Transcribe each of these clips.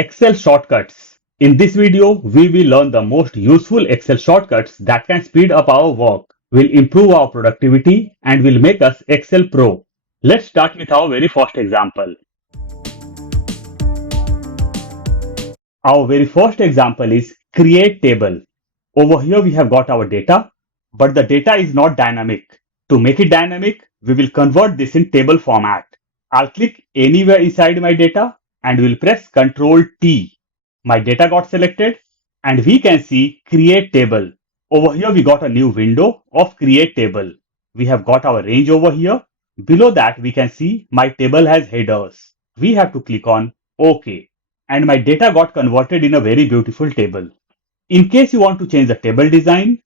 Excel shortcuts. In this video, we will learn the most useful Excel shortcuts that can speed up our work, will improve our productivity, and will make us Excel Pro. Let's start with our very first example. Our very first example is create table. Over here we have got our data, but the data is not dynamic. To make it dynamic, we will convert this in table format. I'll click anywhere inside my data and will press Ctrl T. My data got selected and we can see create table. Over here we got a new window of create table. We have got our range over here. Below that we can see my table has headers. We have to click on OK and my data got converted in a very beautiful table. In case you want to change the table design,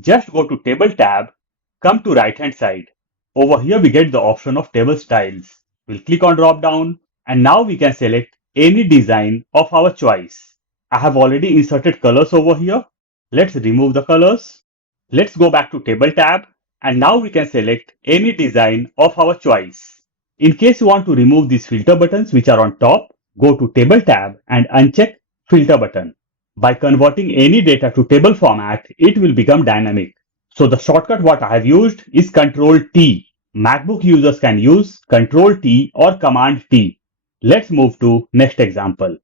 just go to Table tab, come to right hand side. Over here we get the option of table styles. We'll click on drop down and now we can select any design of our choice. I have already inserted colors over here. Let's remove the colors. Let's go back to Table tab and now we can select any design of our choice. In case you want to remove these filter buttons which are on top, go to Table tab and uncheck Filter button. By converting any data to table format, it will become dynamic. So the shortcut what I have used is Ctrl T. MacBook users can use Ctrl T or Command T. Let's move to next example.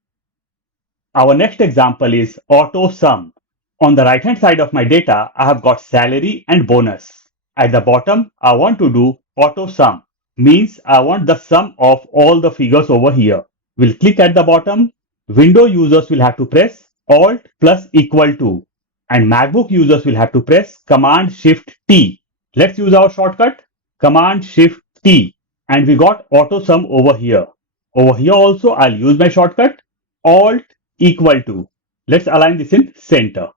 Our next example is AutoSum. On the right hand side of my data, I have got salary and bonus. At the bottom, I want to do AutoSum. Means I want the sum of all the figures over here. We'll click at the bottom. Windows users will have to press Alt plus equal to and MacBook users will have to press Command Shift T. Let's use our shortcut Command Shift T and we got AutoSum over here. Over here also I'll use my shortcut Alt equal to. Let's align this in center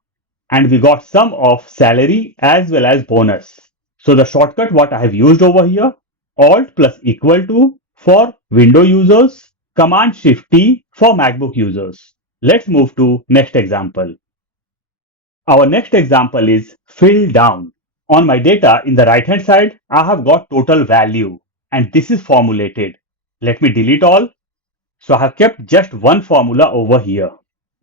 and we got sum of salary as well as bonus. So the shortcut what I have used over here Alt plus equal to for Windows users, Command Shift T for MacBook users. Let's move to next example. Our next example is fill down. On my data in the right hand side, I have got total value and this is formulated. Let me delete all. So I have kept just one formula over here.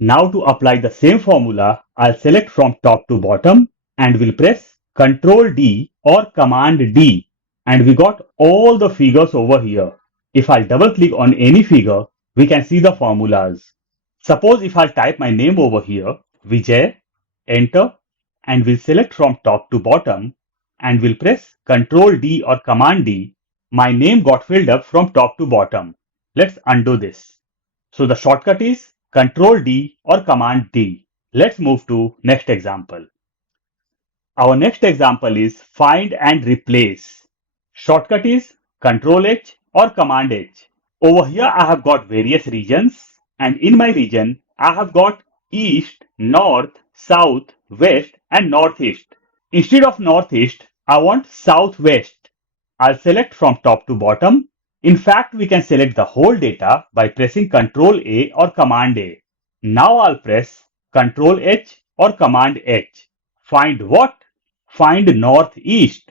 Now to apply the same formula, I'll select from top to bottom and will press Ctrl D or Command D and we got all the figures over here. If I'll double click on any figure, we can see the formulas. Suppose if I'll type my name over here, Vijay, enter, and we'll select from top to bottom and we'll press Ctrl D or Command D, my name got filled up from top to bottom. Let's undo this. So the shortcut is Ctrl D or Command D. Let's move to next example. Our next example is find and replace. Shortcut is Ctrl H or Command H. Over here I have got various regions. And in my region, I have got East, North, South, West and Northeast. Instead of Northeast, I want Southwest. I'll select from top to bottom. In fact, we can select the whole data by pressing Ctrl A or Command A. Now I'll press Ctrl H or Command H. Find what? Find Northeast.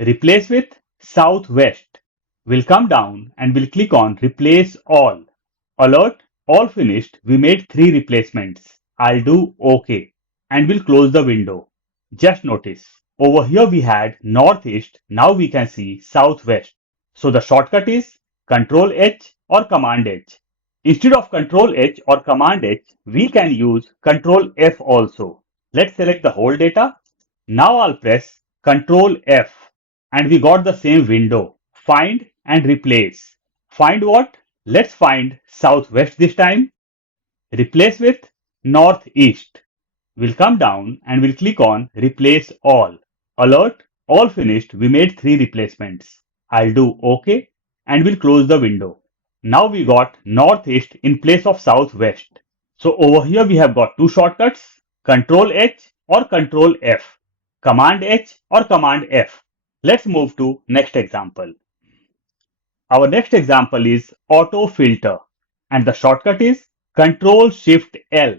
Replace with Southwest. We'll come down and we'll click on Replace All. Alert. All finished, we made 3 replacements. I'll do OK and we'll close the window. Just notice, over here we had Northeast, now we can see Southwest. So the shortcut is Ctrl H or Command H. Instead of Ctrl H or Command H, we can use Ctrl F also. Let's select the whole data. Now I'll press Ctrl F and we got the same window. Find and replace. Find what? Let's find Southwest this time. Replace with Northeast. We'll come down and we'll click on Replace All. Alert, all finished. We made 3 replacements. I'll do OK and we'll close the window. Now we got Northeast in place of Southwest. So over here we have got 2 shortcuts, Ctrl H or Ctrl F, Command H or Command F. Let's move to next example. Our next example is auto filter and the shortcut is Ctrl Shift L.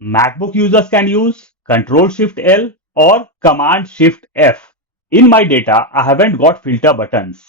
MacBook users can use Ctrl Shift L or Command Shift F. In my data, I haven't got filter buttons.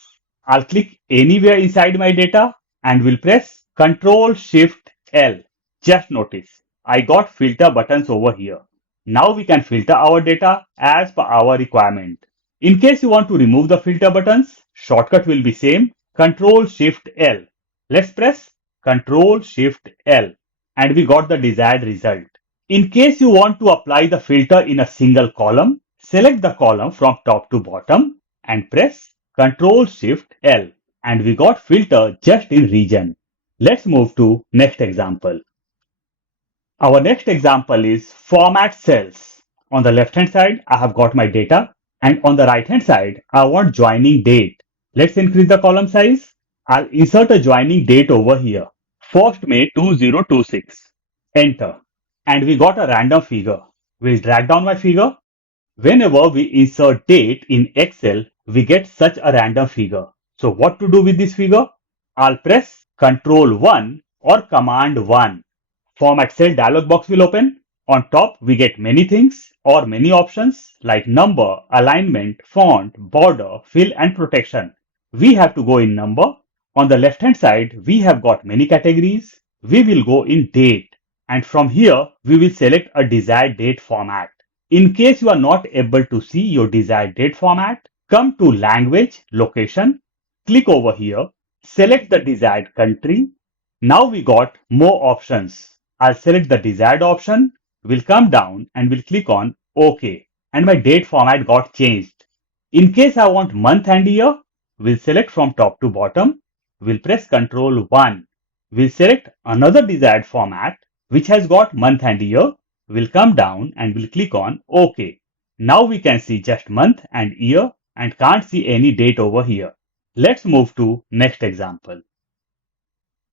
I'll click anywhere inside my data and will press Ctrl Shift L. Just notice, I got filter buttons over here. Now we can filter our data as per our requirement. In case you want to remove the filter buttons, shortcut will be same, Control Shift L. Let's press Control Shift L and we got the desired result. In case you want to apply the filter in a single column, select the column from top to bottom and press Control Shift L and we got filter just in region. Let's move to next example. Our next example is format cells. On the left hand side, I have got my data and on the right hand side, I want joining date. Let's increase the column size. I'll insert a joining date over here. 1st May 2026. Enter. And we got a random figure. We'll drag down my figure. Whenever we insert date in Excel, we get such a random figure. So what to do with this figure? I'll press Ctrl 1 or Command 1. Format cell dialog box will open. On top, we get many things or many options like number, alignment, font, border, fill and protection. We have to go in number. On the left hand side, we have got many categories. We will go in date and from here, we will select a desired date format. In case you are not able to see your desired date format, come to language, location, click over here, select the desired country. Now we got more options. I'll select the desired option, will come down and will click on OK and my date format got changed. In case I want month and year, we'll select from top to bottom, we'll press Ctrl 1. We'll select another desired format which has got month and year, we'll come down and we'll click on OK. Now we can see just month and year and can't see any date over here. Let's move to next example.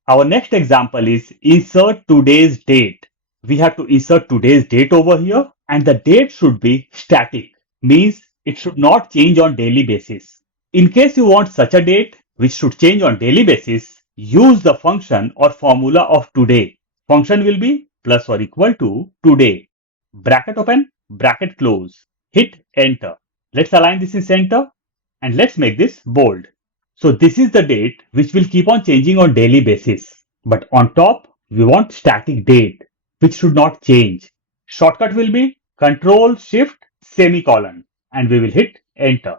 Our next example is insert today's date. We have to insert today's date over here and the date should be static, means it should not change on daily basis. In case you want such a date which should change on daily basis, use the function or formula of today. Function will be plus or equal to today. Bracket open, bracket close. Hit enter. Let's align this in center and let's make this bold. So this is the date which will keep on changing on daily basis. But on top, we want static date which should not change. Shortcut will be Control Shift semicolon and we will hit enter.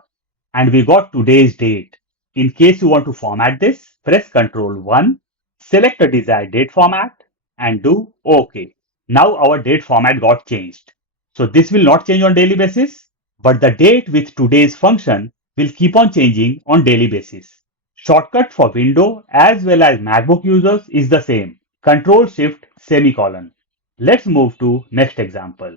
And we got today's date. In case you want to format this, press Ctrl 1, select a desired date format and do OK. Now our date format got changed. So this will not change on daily basis, but the date with today's function will keep on changing on daily basis. Shortcut for Windows as well as MacBook users is the same, Control Shift semicolon. Let's move to next example.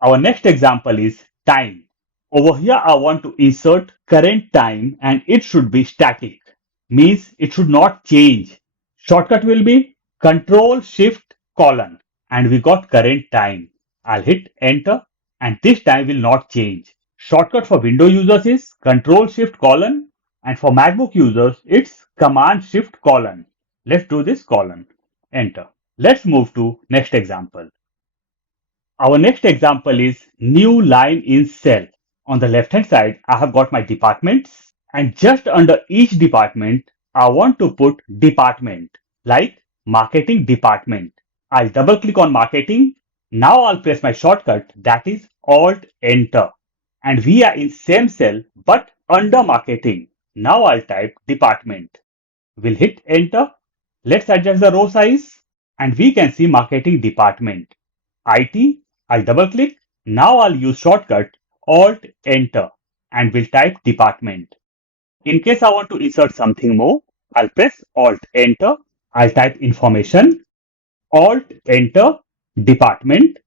Our next example is time. Over here I want to insert current time and it should be static, means it should not change. Shortcut will be Control Shift colon and we got current time. I'll hit enter and this time will not change. Shortcut for Windows users is Control Shift colon and for MacBook users it's Command Shift colon. Let's do this colon. Enter. Let's move to next example. Our next example is new line in cell. On the left hand side, I have got my departments and just under each department, I want to put department like marketing department. I'll double click on marketing. Now I'll press my shortcut that is Alt Enter. And we are in same cell but under marketing. Now I'll type department. We'll hit enter. Let's adjust the row size and we can see marketing department. IT, I'll double click. Now I'll use shortcut Alt Enter and we'll type department. In case I want to insert something more, I'll press Alt Enter. I'll type information, Alt Enter, department,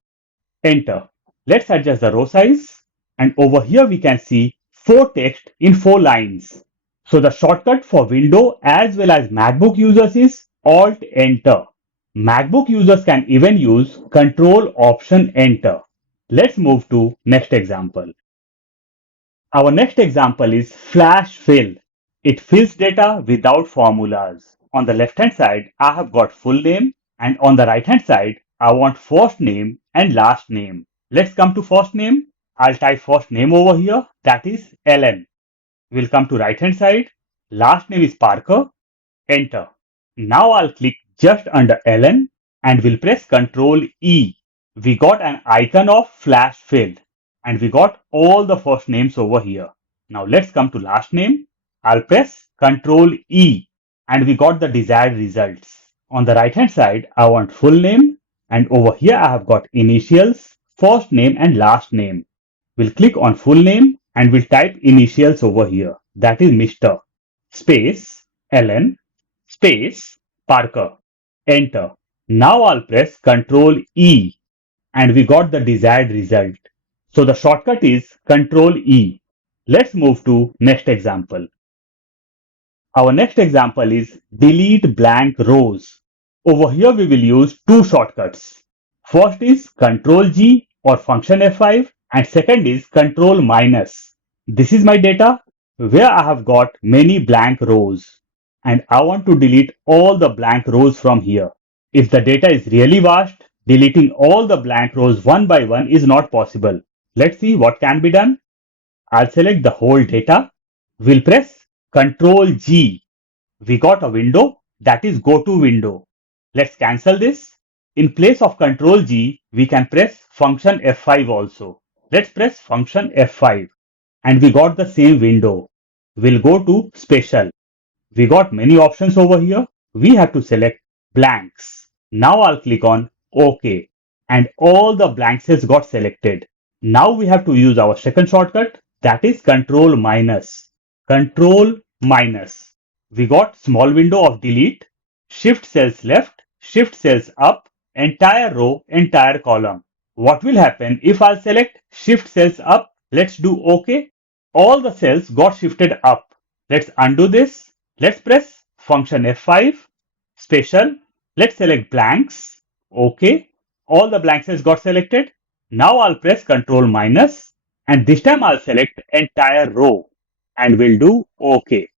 enter. Let's adjust the row size and over here we can see 4 text in 4 lines. So the shortcut for Windows as well as MacBook users is Alt Enter. MacBook users can even use Control Option Enter. Let's move to next example. Our next example is Flash Fill. It fills data without formulas. On the left hand side, I have got full name and on the right hand side, I want first name and last name. Let's come to first name. I'll type first name over here, that is Ellen. We'll come to right hand side. Last name is Parker. Enter. Now I'll click just under Ellen and we'll press Control E. We got an icon of flash filled and we got all the first names over here. Now let's come to last name. I'll press Control E and we got the desired results. On the right hand side, I want full name and over here I have got initials, first name and last name. We'll click on full name and we'll type initials over here. That is Mr. Space Ellen space Parker. Enter. Now I'll press Control E and we got the desired result. So the shortcut is Control E. Let's move to next example. Our next example is delete blank rows. Over here we will use two shortcuts. First is Control G or function F5 and second is Control minus. This is my data where I have got many blank rows and I want to delete all the blank rows from here. If the data is really vast, deleting all the blank rows one by one is not possible. Let's see what can be done. I'll select the whole data. We'll press Control G. We got a window that is go to window. Let's cancel this. In place of Control G, we can press function F5 also. Let's press function F5 and we got the same window. We'll go to special. We got many options over here. We have to select blanks. Now I'll click on OK and all the blank cells got selected. Now we have to use our second shortcut that is Control minus. Control minus. We got small window of delete, shift cells left, shift cells up, entire row, entire column. What will happen if I'll select shift cells up? Let's do OK. All the cells got shifted up. Let's undo this. Let's press function F5, special. Let's select blanks. OK. All the blank cells got selected. Now I'll press Control minus and this time I'll select entire row and we'll do OK.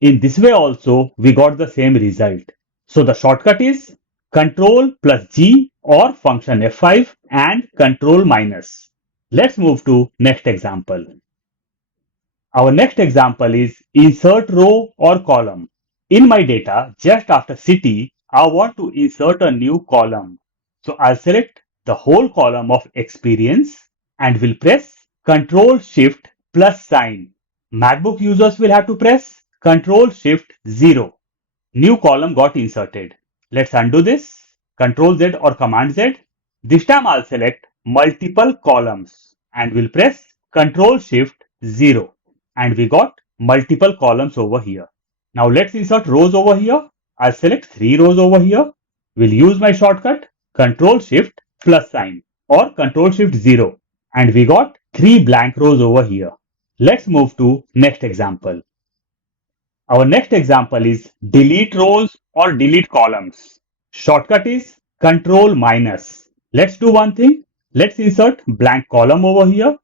In this way also we got the same result. So the shortcut is Control plus G or function F5 and Control minus. Let's move to next example. Our next example is insert row or column. In my data, just after city, I want to insert a new column. So I'll select the whole column of experience and will press Control Shift plus sign. MacBook users will have to press Control Shift 0. New column got inserted. Let's undo this. Control Z or Command Z. This time I'll select multiple columns and will press Control Shift 0. And we got multiple columns over here. Now let's insert rows over here. I'll select 3 rows over here. We'll use my shortcut Control Shift plus sign or Control Shift 0 and we got 3 blank rows over here. Let's move to next example. Our next example is delete rows or delete columns. Shortcut is Control minus. Let's do one thing. Let's insert blank column over here.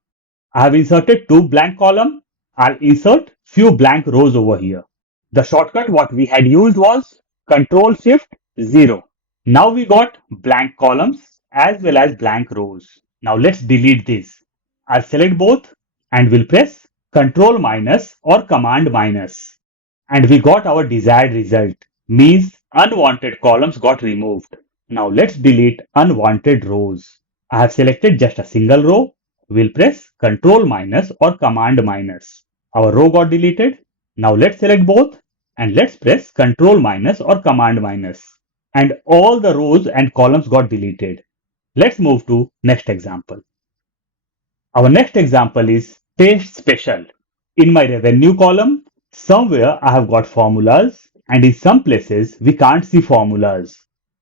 I have inserted 2 blank columns. I'll insert few blank rows over here. The shortcut what we had used was Control Shift 0. Now we got blank columns as well as blank rows. Now let's delete this. I'll select both and we'll press Control minus or Command minus. And we got our desired result. Means unwanted columns got removed. Now let's delete unwanted rows. I have selected just a single row. We'll press Control minus or Command minus. Our row got deleted. Now let's select both and let's press Control minus or Command minus. And all the rows and columns got deleted. Let's move to next example. Our next example is paste special. In my revenue column, somewhere I have got formulas and in some places we can't see formulas.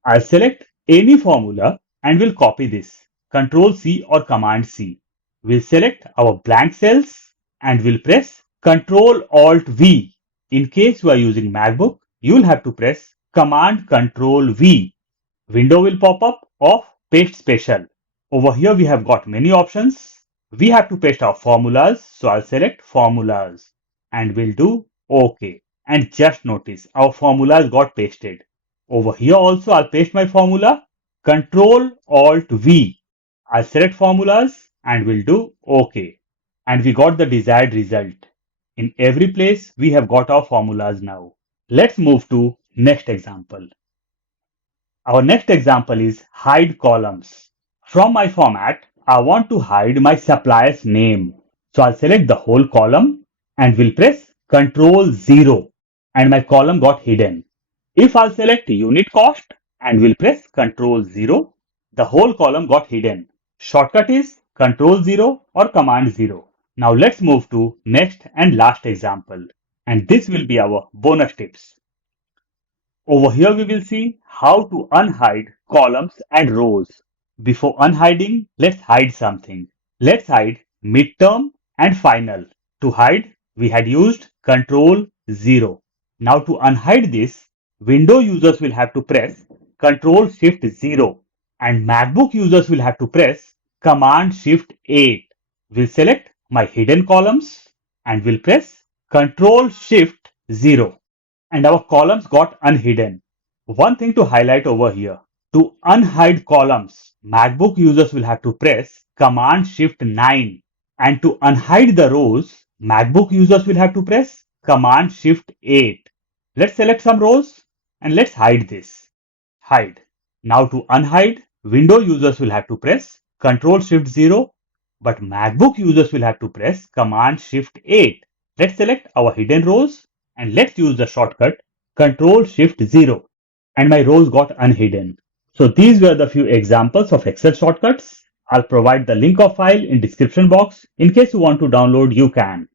I'll select any formula and we'll copy this. Control C or Command C. We'll select our blank cells and we'll press Control Alt V. In case you are using MacBook, you'll have to press Command Control V. Window will pop up of paste special. Over here we have got many options. We have to paste our formulas. So I'll select formulas and we'll do OK. And just notice our formulas got pasted. Over here also I'll paste my formula. Control Alt V. I'll select formulas and we'll do OK. And we got the desired result. In every place we have got our formulas now. Let's move to next example. Our next example is hide columns. From my format, I want to hide my supplier's name. So I'll select the whole column and will press Ctrl 0 and my column got hidden. If I'll select unit cost and will press Ctrl 0, the whole column got hidden. Shortcut is Ctrl 0 or Command 0. Now let's move to next and last example. And this will be our bonus tips. Over here we will see how to unhide columns and rows. Before unhiding, let's hide something. Let's hide midterm and final. To hide, we had used Ctrl 0. Now to unhide this, Windows users will have to press Ctrl Shift 0 and MacBook users will have to press Command Shift 8. We'll select my hidden columns and we'll press Ctrl Shift 0 and our columns got unhidden. One thing to highlight over here. To unhide columns, MacBook users will have to press Command Shift 9. And to unhide the rows, MacBook users will have to press Command Shift 8. Let's select some rows and let's hide this. Hide. Now to unhide, Windows users will have to press Ctrl Shift 0, but MacBook users will have to press Command Shift 8. Let's select our hidden rows and let's use the shortcut Ctrl Shift 0 and my rows got unhidden. So these were the few examples of Excel shortcuts. I'll provide the link of file in description box. In case you want to download, you can.